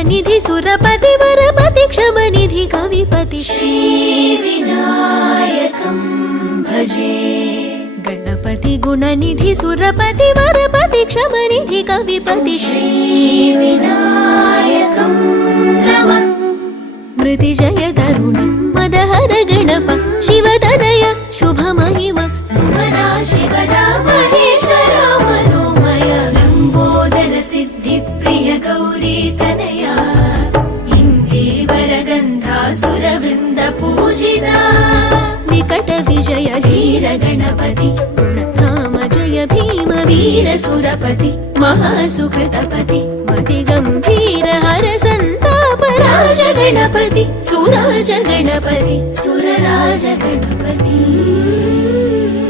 गुणनिधि सुरपति वरपति क्षमनिधि कविपति श्रीविनायकं भजे। गणपति गुणनिधि सुरपति वरपति क्षमनिधि कविपति श्रीविनायकं नमः। मृतिजय तरुण मदहर गणप शिवतनय शुभमहिम सुमना शिवदा महेश्वर मनोमय लंबोदर सिद्धिप्रिय गौरी तनया इंदेवर गंधासुरवृंद पूजिता विकट विजय धीर गणपति गुणधाम जय भीम वीर सुरपति महासुकृतपति मति गंभीर हर संताप राज गणपति सुराज गणपति सुरराज गणपति।